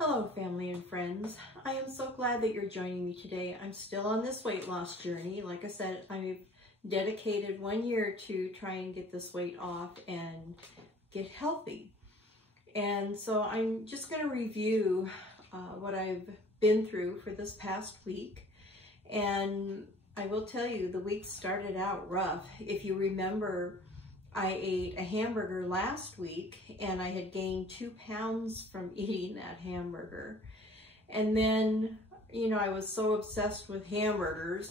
Hello family and friends. I am so glad that you're joining me today. I'm still on this weight loss journey. Like I said, I've dedicated 1 year to try and get this weight off and get healthy. And so I'm just going to review what I've been through for this past week. And I will tell you, the week started out rough. If you remember, I ate a hamburger last week and I had gained 2 pounds from eating that hamburger. And then, I was so obsessed with hamburgers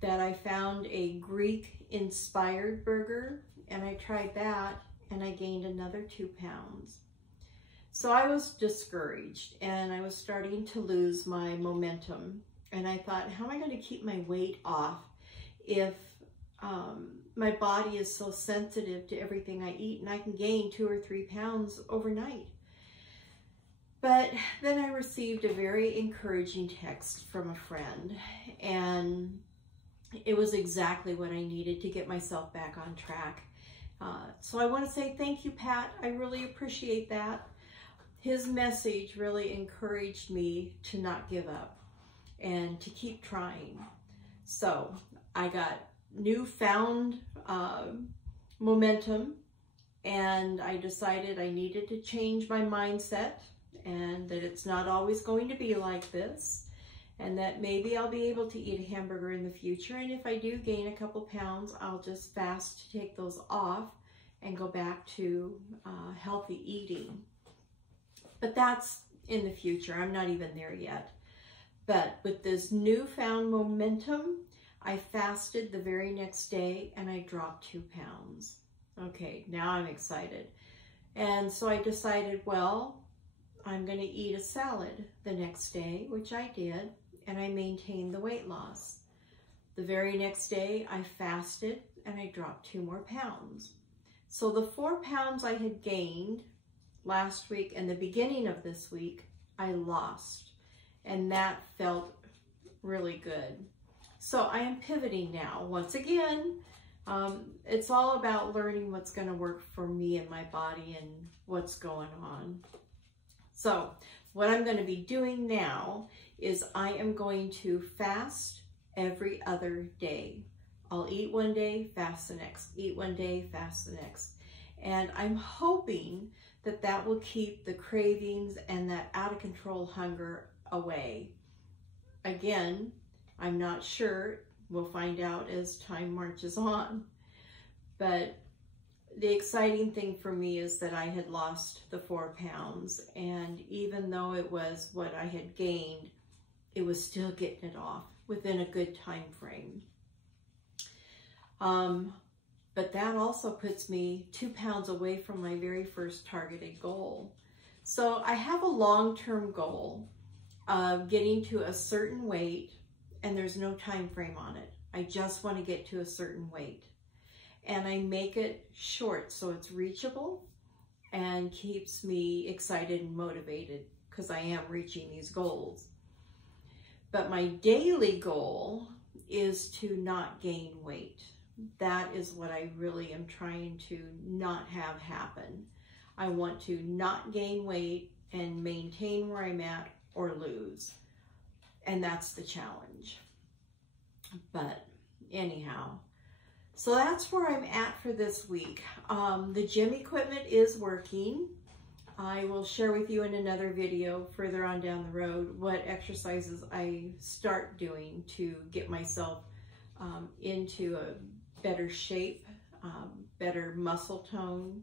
that I found a Greek-inspired burger and I tried that and I gained another 2 pounds. So I was discouraged and I was starting to lose my momentum. And I thought, how am I going to keep my weight off if my body is so sensitive to everything I eat and I can gain 2 or 3 pounds overnight? But then I received a very encouraging text from a friend, and it was exactly what I needed to get myself back on track. So I want to say thank you, Pat. I really appreciate that. His message really encouraged me to not give up and to keep trying. So I got newfound momentum, and I decided I needed to change my mindset and that it's not always going to be like this, and that maybe I'll be able to eat a hamburger in the future, and if I do gain a couple pounds, I'll just fast to take those off and go back to healthy eating. But that's in the future. I'm not even there yet. But with this newfound momentum, I fasted the very next day and I dropped 2 pounds. Okay, now I'm excited. And so I decided, well, I'm going to eat a salad the next day, which I did, and I maintained the weight loss. The very next day, I fasted and I dropped 2 more pounds. So the 4 pounds I had gained last week and the beginning of this week, I lost. And that felt really good. So I am pivoting now. Once again, it's all about learning what's going to work for me and my body and what's going on. So what I'm going to be doing now is I am going to fast every other day. I'll eat one day, fast the next. Eat one day, fast the next. And I'm hoping that that will keep the cravings and that out of control hunger away. Again, I'm not sure. We'll find out as time marches on. But the exciting thing for me is that I had lost the 4 pounds. And even though it was what I had gained, it was still getting it off within a good time frame. But that also puts me 2 pounds away from my very first targeted goal. So I have a long-term goal of getting to a certain weight, and there's no time frame on it. I just want to get to a certain weight. And I make it short so it's reachable and keeps me excited and motivated because I am reaching these goals. But my daily goal is to not gain weight. That is what I really am trying to not have happen. I want to not gain weight and maintain where I'm at or lose. And that's the challenge. But anyhow, so that's where I'm at for this week. The gym equipment is working. I will share with you in another video further on down the road what exercises I start doing to get myself into a better shape, better muscle tone.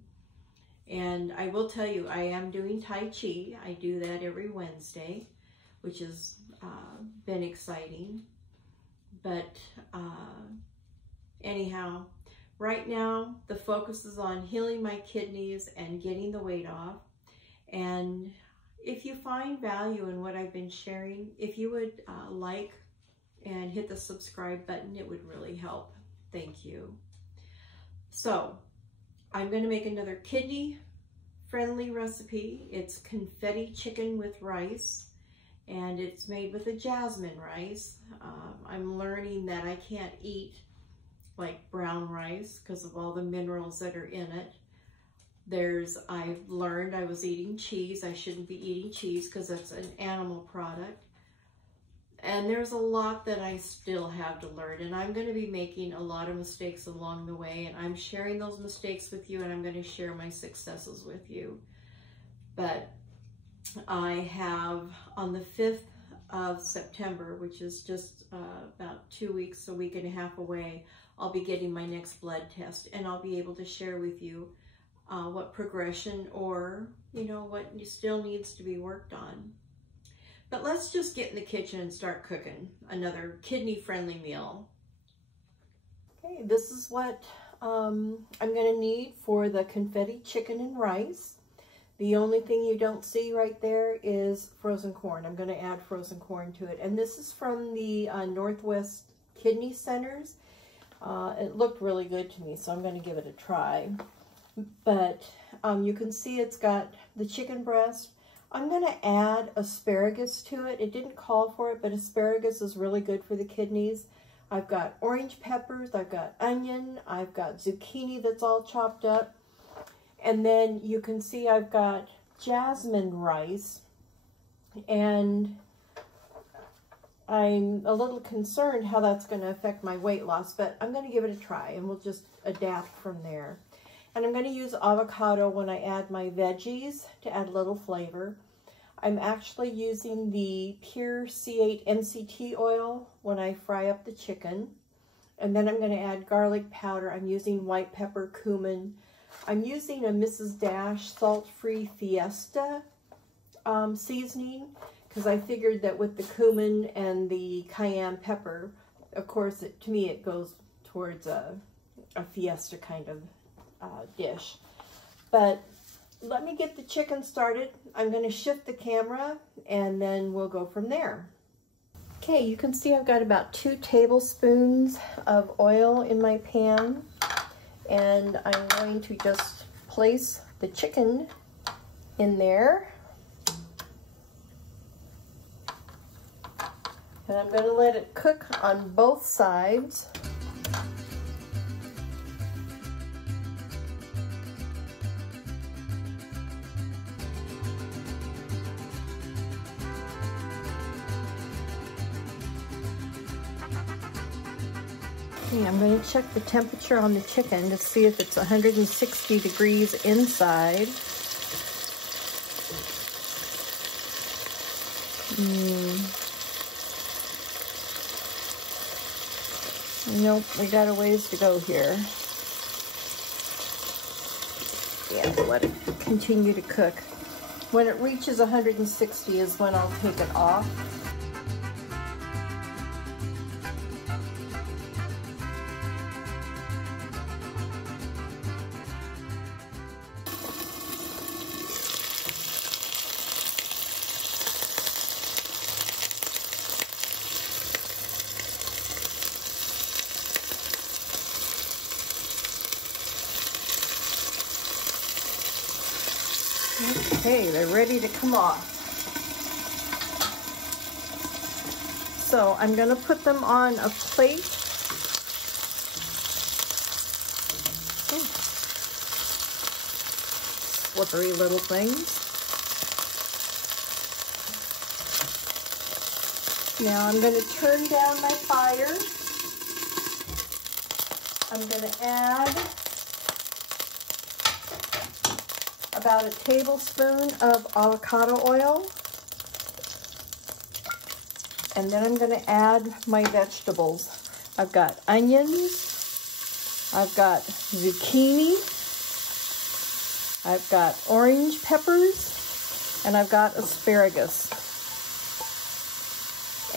And I will tell you, I am doing Tai Chi. I do that every Wednesday, which has been exciting. But anyhow, right now the focus is on healing my kidneys and getting the weight off. And if you find value in what I've been sharing, if you would like and hit the subscribe button, it would really help. Thank you. So I'm going to make another kidney friendly recipe. It's confetti chicken with rice, and it's made with a jasmine rice. I'm learning that I can't eat like brown rice because of all the minerals that are in it. I've learned I was eating cheese. I shouldn't be eating cheese because that's an animal product. And there's a lot that I still have to learn, and I'm going to be making a lot of mistakes along the way, and I'm sharing those mistakes with you, and I'm going to share my successes with you. But I have, on the 5th of September, which is just about 2 weeks, a week and a half away, I'll be getting my next blood test, and I'll be able to share with you what progression or, you know, what still needs to be worked on. But let's just get in the kitchen and start cooking another kidney-friendly meal. Okay, this is what I'm going to need for the confetti chicken and rice. The only thing you don't see right there is frozen corn. I'm going to add frozen corn to it. And this is from the Northwest Kidney Centers. It looked really good to me, so I'm going to give it a try. But you can see it's got the chicken breast. I'm going to add asparagus to it. It didn't call for it, but asparagus is really good for the kidneys. I've got orange peppers, I've got onion, I've got zucchini that's all chopped up. And then you can see I've got jasmine rice. And I'm a little concerned how that's going to affect my weight loss, but I'm going to give it a try and we'll just adapt from there. And I'm going to use avocado when I add my veggies to add a little flavor. I'm actually using the pure C8 MCT oil when I fry up the chicken. And then I'm going to add garlic powder. I'm using white pepper, cumin. I'm using a Mrs. Dash salt-free Fiesta seasoning because I figured that with the cumin and the cayenne pepper, of course, to me it goes towards a Fiesta kind of dish. But let me get the chicken started. I'm going to shift the camera and then we'll go from there. Okay, you can see I've got about 2 tablespoons of oil in my pan, and I'm going to just place the chicken in there. And I'm going to let it cook on both sides. Okay, I'm going to check the temperature on the chicken to see if it's 160 degrees inside. Nope, we got a ways to go here. Yeah, let it continue to cook. When it reaches 160 is when I'll take it off. Okay, they're ready to come off. So I'm going to put them on a plate. Slippery little things. Now I'm going to turn down my fire. I'm going to add about a tablespoon of avocado oil. And then I'm going to add my vegetables. I've got onions, I've got zucchini, I've got orange peppers, and I've got asparagus.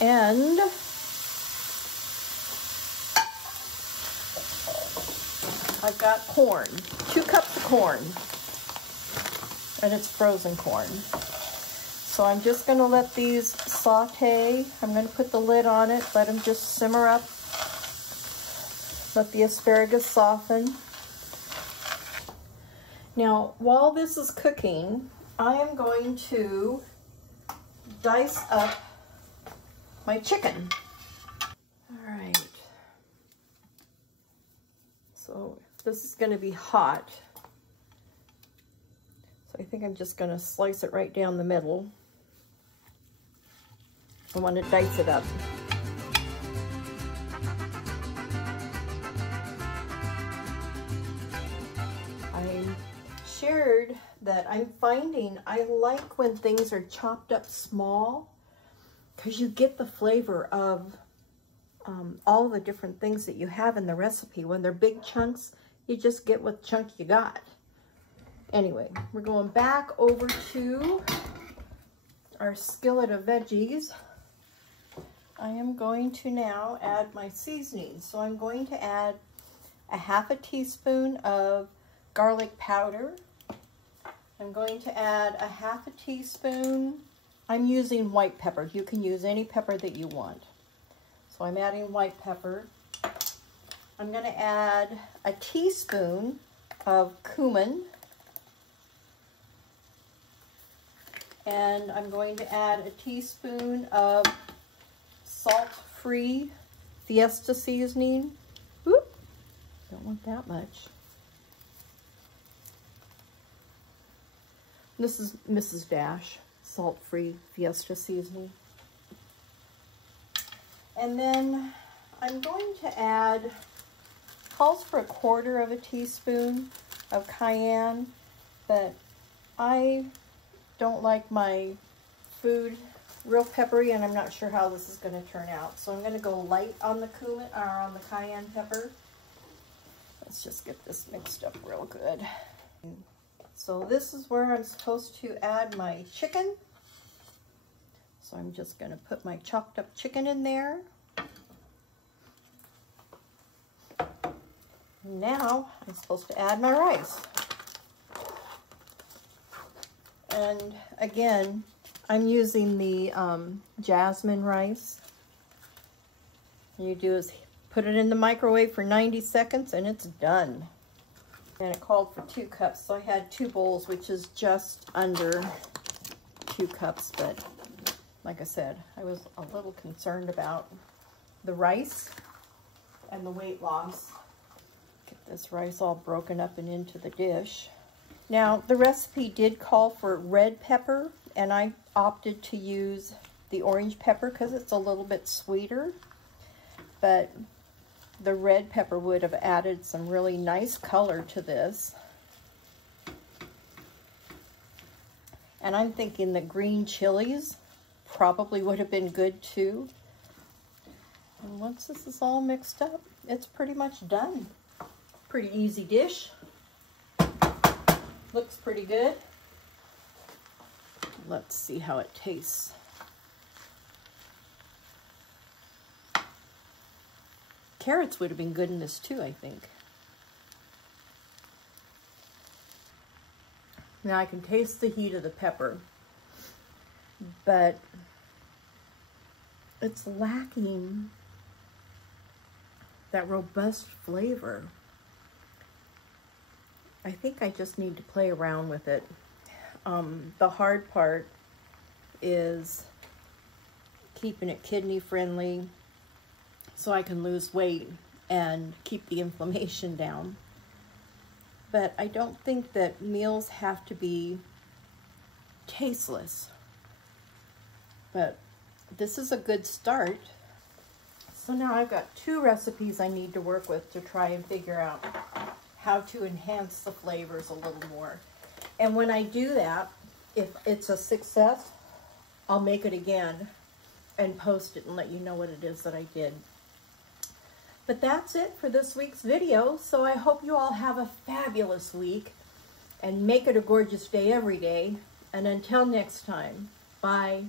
And I've got corn, 2 cups of corn. And it's frozen corn. So I'm just going to let these saute. I'm going to put the lid on it, let them just simmer up. Let the asparagus soften. Now, while this is cooking, I am going to dice up my chicken. All right. So this is going to be hot. So I think I'm just gonna slice it right down the middle. I want to dice it up. I shared that I'm finding I like when things are chopped up small because you get the flavor of all the different things that you have in the recipe. When they're big chunks, you just get what chunk you got. Anyway, we're going back over to our skillet of veggies. I am going to now add my seasoning. So I'm going to add a ½ teaspoon of garlic powder. I'm going to add a ½ teaspoon. I'm using white pepper. You can use any pepper that you want. So I'm adding white pepper. I'm going to add a teaspoon of cumin. And I'm going to add a teaspoon of salt-free Fiesta seasoning. Whoop, don't want that much. This is Mrs. Dash, salt-free Fiesta seasoning. And then I'm going to add, calls for 1/4 teaspoon of cayenne, but I don't like my food real peppery, and I'm not sure how this is going to turn out. So I'm going to go light on the cumin, or on the cayenne pepper. Let's just get this mixed up real good. So this is where I'm supposed to add my chicken. So I'm just going to put my chopped up chicken in there. Now I'm supposed to add my rice. And again, I'm using the jasmine rice. All you do is put it in the microwave for 90 seconds and it's done. And it called for 2 cups, so I had 2 bowls, which is just under 2 cups. But like I said, I was a little concerned about the rice and the weight loss. Get this rice all broken up and into the dish. Now, the recipe did call for red pepper, and I opted to use the orange pepper because it's a little bit sweeter. But the red pepper would have added some really nice color to this. And I'm thinking the green chilies probably would have been good too. And once this is all mixed up, it's pretty much done. Pretty easy dish. Looks pretty good. Let's see how it tastes. Carrots would have been good in this too, I think. Now I can taste the heat of the pepper, but it's lacking that robust flavor. I think I just need to play around with it. The hard part is keeping it kidney friendly so I can lose weight and keep the inflammation down. But I don't think that meals have to be tasteless. But this is a good start. So now I've got 2 recipes I need to work with to try and figure out how to enhance the flavors a little more. And when I do that, if it's a success, I'll make it again and post it and let you know what it is that I did. But that's it for this week's video. So I hope you all have a fabulous week and make it a gorgeous day every day. And until next time, bye.